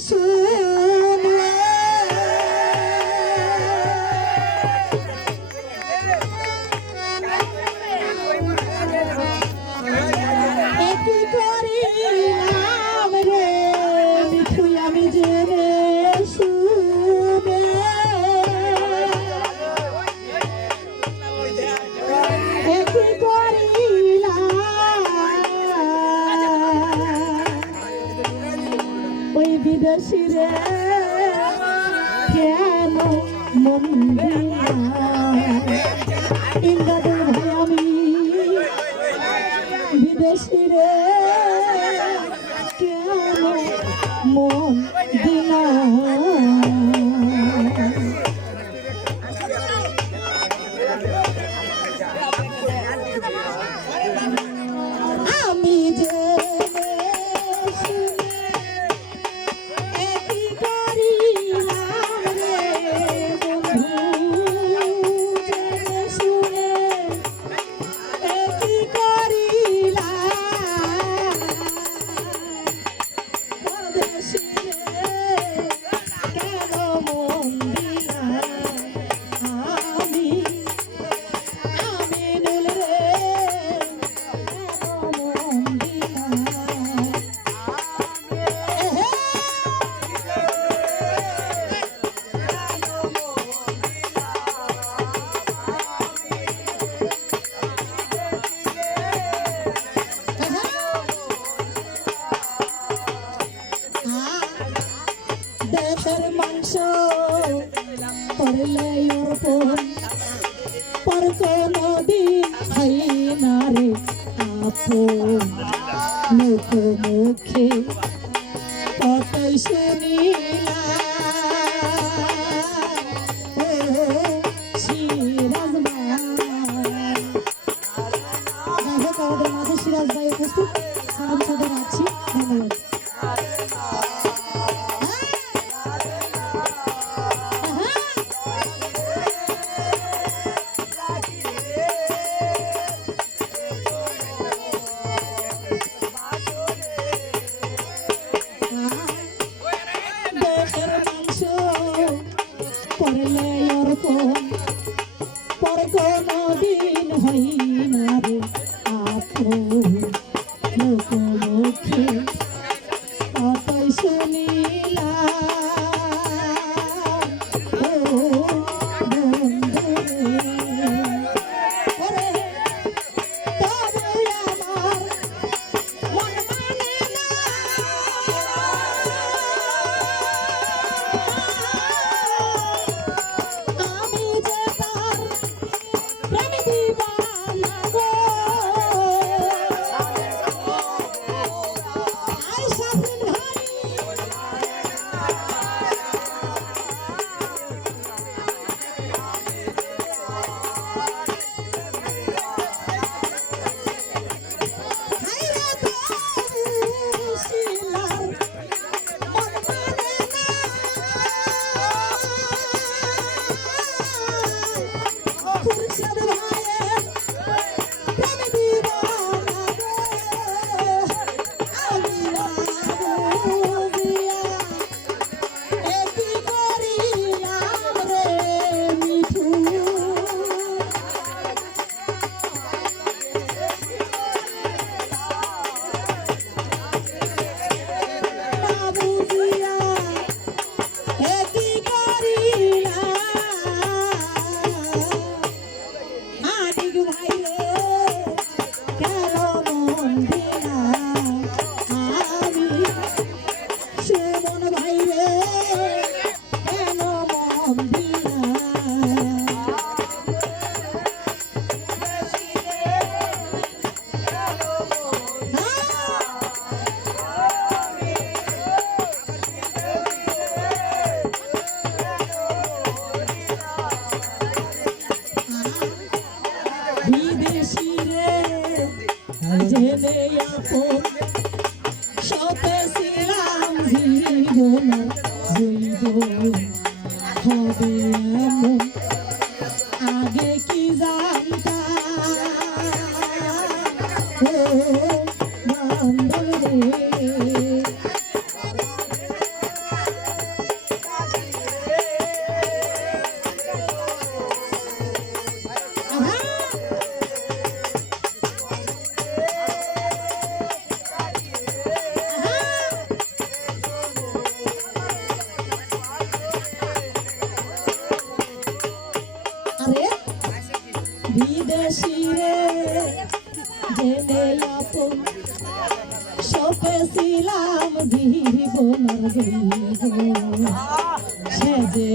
So. มนดิน দেশের মাংস পড়লে অর্পণ। পর কোনদিন হই না রে আপন। মুখ মুখে কত সে আগে কি জানতা ভেবে আপন সপে ছিলাম জীবন জীব সেজে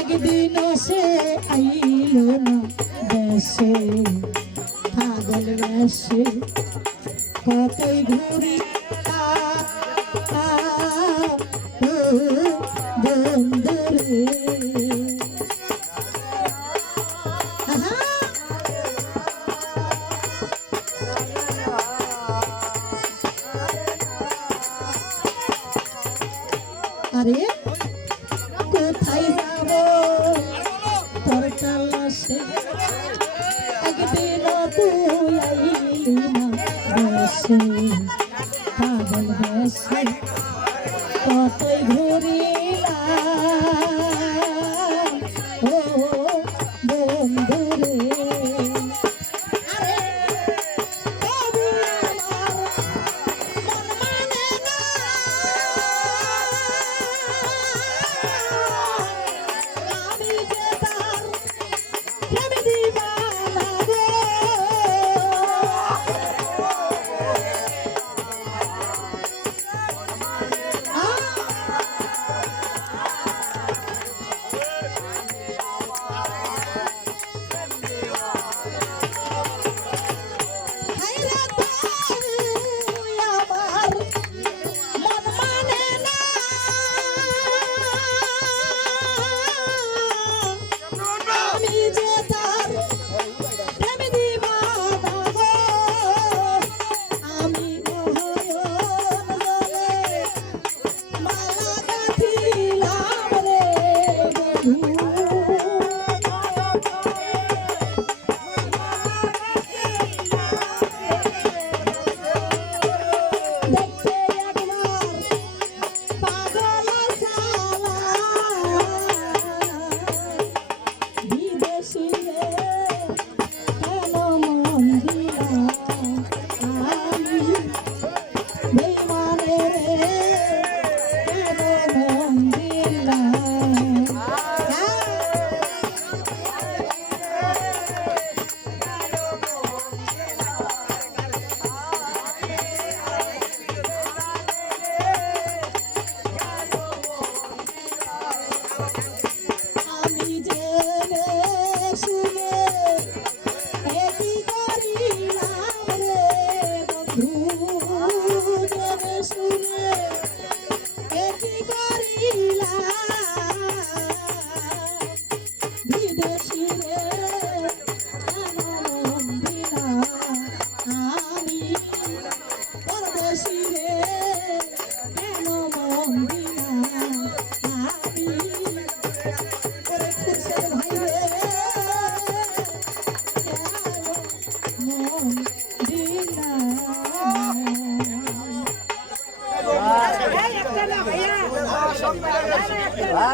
একদিন সে আইল না দেশে পাগল বেশে কতই ঘুরি আছে ভালোবাসি